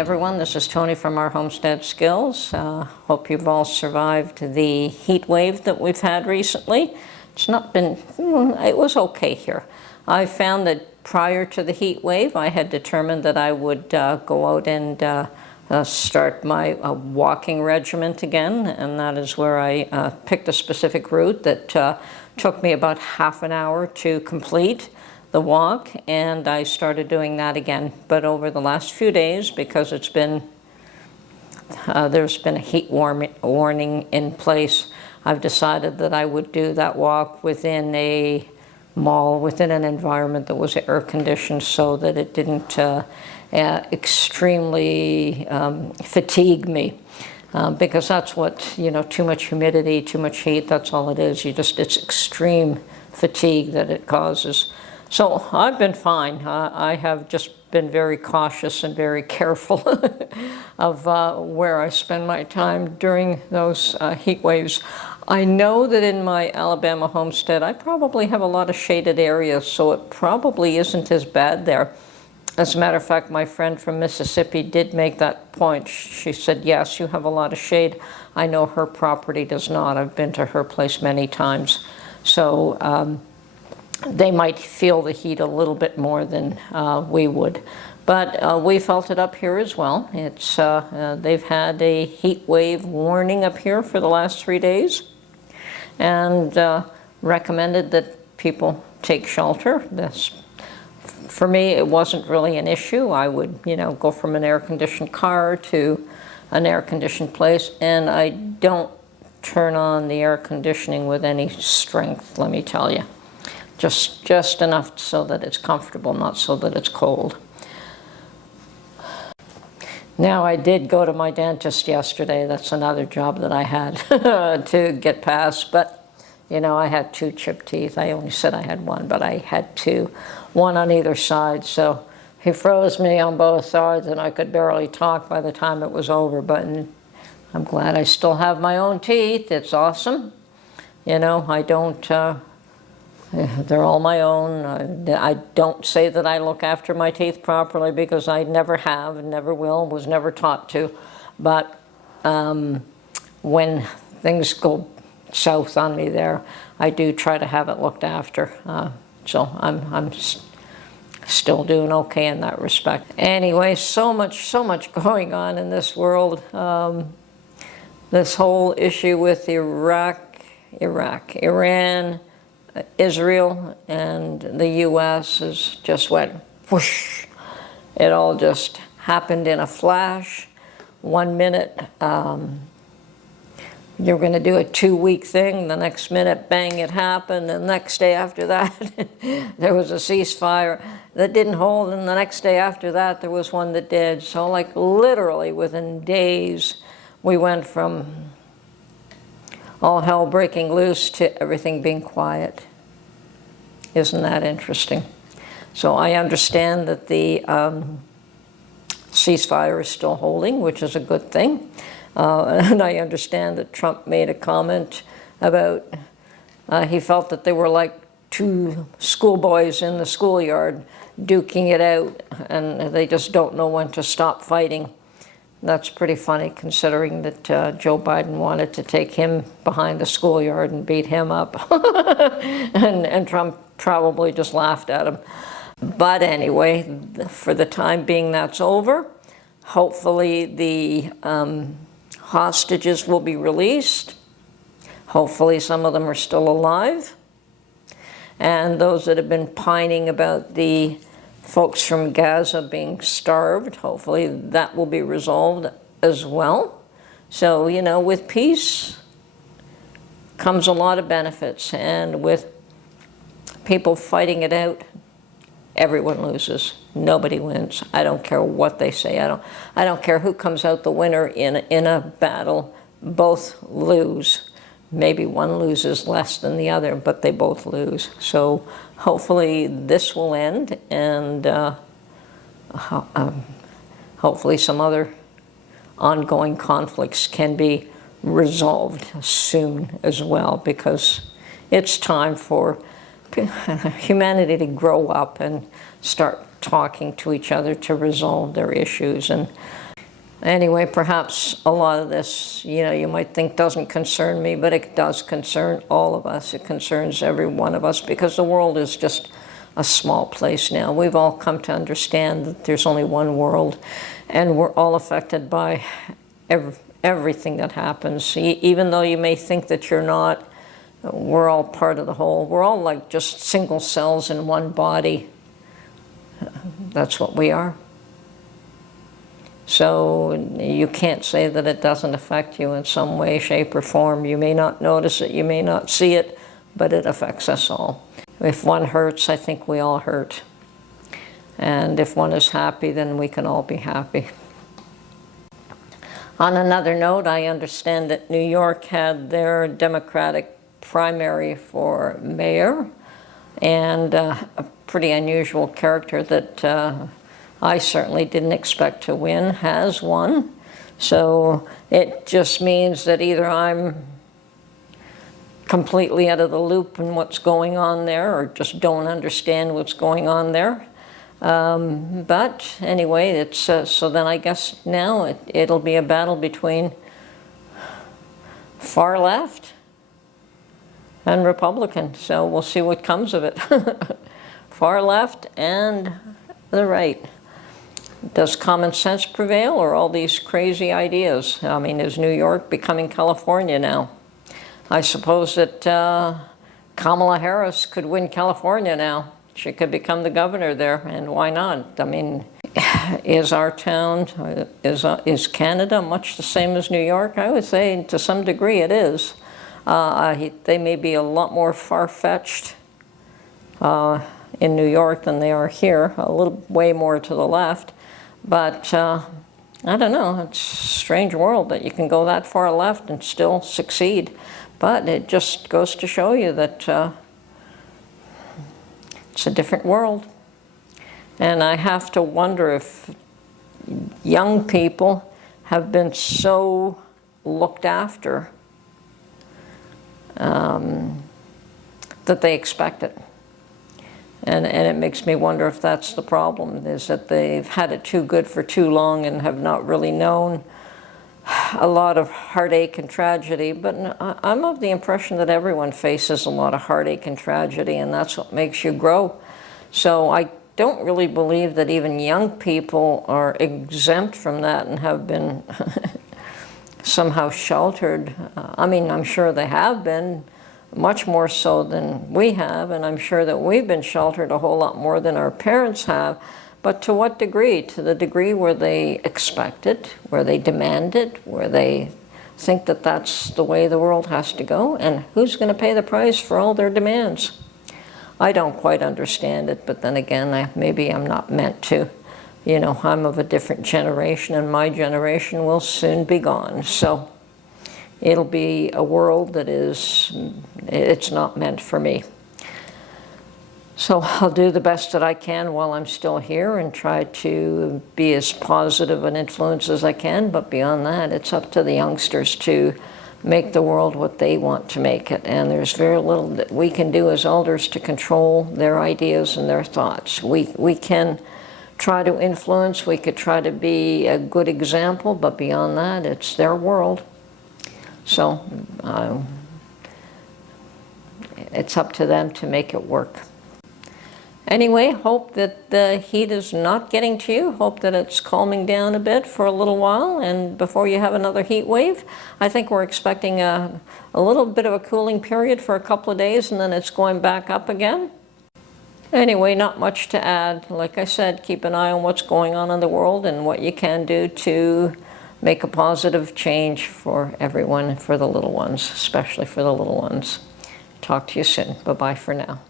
everyone, this is Tony from our Homestead Skills. Hope you've all survived the heat wave that we've had recently. It's not been, it was okay here. I found that prior to the heat wave I had determined that I would go out and start my walking regimen again, and that is where I picked a specific route that took me about half an hour to complete the walk, and I started doing that again. But over the last few days, because it's been there's been a heat warning in place, I've decided that I would do that walk within a mall, within an environment that was air conditioned, so that it didn't extremely fatigue me. Because that's what, too much humidity, too much heat, that's all it is. it's extreme fatigue that it causes. So I've been fine. I have just been very cautious and very careful of where I spend my time during those heat waves. I know that in my Alabama homestead, I probably have a lot of shaded areas, so it probably isn't as bad there. As a matter of fact, my friend from Mississippi did make that point. She said, yes, you have a lot of shade. I know her property does not. I've been to her place many times. So they might feel the heat a little bit more than we would. But we felt it up here as well. It's they've had a heat wave warning up here for the last 3 days, and recommended that people take shelter. For me, it wasn't really an issue. I would, go from an air-conditioned car to an air-conditioned place, and I don't turn on the air conditioning with any strength, let me tell you. Just enough so that it's comfortable, not so that it's cold. Now, I did go to my dentist yesterday. That's another job that I had to get past. But, I had 2 chipped teeth. I only said I had 1, but I had 2, 1 on either side. So he froze me on both sides, and I could barely talk by the time it was over. But I'm glad I still have my own teeth. It's awesome. I don't... They're all my own. I don't say that I look after my teeth properly, because I never have and never will, was never taught to. But when things go south on me there, I do try to have it looked after. So I'm still doing okay in that respect. Anyway, so much going on in this world. This whole issue with Iran, Israel, and the U.S. is just went whoosh. It all just happened in a flash. 1 minute, you're going to do a 2-week thing. The next minute, bang, it happened. And the next day after that, there was a ceasefire that didn't hold. And the next day after that, there was one that did. So, like, literally within days, we went from all hell breaking loose to everything being quiet. Isn't that interesting? So I understand that the ceasefire is still holding, which is a good thing. And I understand that Trump made a comment about, he felt that they were like 2 schoolboys in the schoolyard duking it out, and they just don't know when to stop fighting. That's pretty funny, considering that Joe Biden wanted to take him behind the schoolyard and beat him up. and Trump probably just laughed at him. But anyway, for the time being, that's over. Hopefully the hostages will be released. Hopefully some of them are still alive. And those that have been pining about the folks from Gaza being starved, hopefully that will be resolved as well. So, with peace comes a lot of benefits, and with people fighting it out, everyone loses. Nobody wins. I don't care what they say. I don't care who comes out the winner in a battle. Both lose. Maybe one loses less than the other, but they both lose. So hopefully this will end, and hopefully some other ongoing conflicts can be resolved soon as well, because it's time for humanity to grow up and start talking to each other to resolve their issues. And Anyway, perhaps a lot of this, you might think doesn't concern me, but it does concern all of us. It concerns every one of us because the world is just a small place now. We've all come to understand that there's only one world, and we're all affected by everything that happens. Even though you may think that you're not, we're all part of the whole. We're all like just single cells in one body. That's what we are. So you can't say that it doesn't affect you in some way, shape, or form. You may not notice it, you may not see it, but it affects us all. If one hurts, I think we all hurt. And if one is happy, then we can all be happy. On another note, I understand that New York had their Democratic primary for mayor, and a pretty unusual character that I certainly didn't expect to win has won. So it just means that either I'm completely out of the loop in what's going on there, or just don't understand what's going on there. But anyway, it's so then I guess now it'll be a battle between far left and Republican. So we'll see what comes of it. Far left and the right. Does common sense prevail, or all these crazy ideas? I mean, is New York becoming California now? I suppose that Kamala Harris could win California now. She could become the governor there, and why not? I mean, is our town, is Canada much the same as New York? I would say to some degree it is. They may be a lot more far-fetched in New York than they are here, a little way more to the left. But I don't know, it's a strange world that you can go that far left and still succeed. But it just goes to show you that it's a different world. And I have to wonder if young people have been so looked after that they expect it. And it makes me wonder if that's the problem, is that they've had it too good for too long and have not really known a lot of heartache and tragedy. But I'm of the impression that everyone faces a lot of heartache and tragedy, and that's what makes you grow. So I don't really believe that even young people are exempt from that and have been somehow sheltered. I mean, I'm sure they have been, much more so than we have, and I'm sure that we've been sheltered a whole lot more than our parents have. But to what degree? To the degree where they expect it, where they demand it, where they think that that's the way the world has to go, and who's going to pay the price for all their demands? I don't quite understand it, but then again, maybe I'm not meant to. You know, I'm of a different generation, and my generation will soon be gone. So it'll be a world that it's not meant for me. So I'll do the best that I can while I'm still here and try to be as positive an influence as I can. But beyond that, it's up to the youngsters to make the world what they want to make it. And there's very little that we can do as elders to control their ideas and their thoughts. We can try to influence, we could try to be a good example, but beyond that, it's their world. So it's up to them to make it work. Anyway, hope that the heat is not getting to you. Hope that it's calming down a bit for a little while, and before you have another heat wave. I think we're expecting a little bit of a cooling period for a couple of days, and then it's going back up again. Anyway, not much to add. Like I said, keep an eye on what's going on in the world and what you can do to make a positive change for everyone, for the little ones, especially for the little ones. Talk to you soon. Bye-bye for now.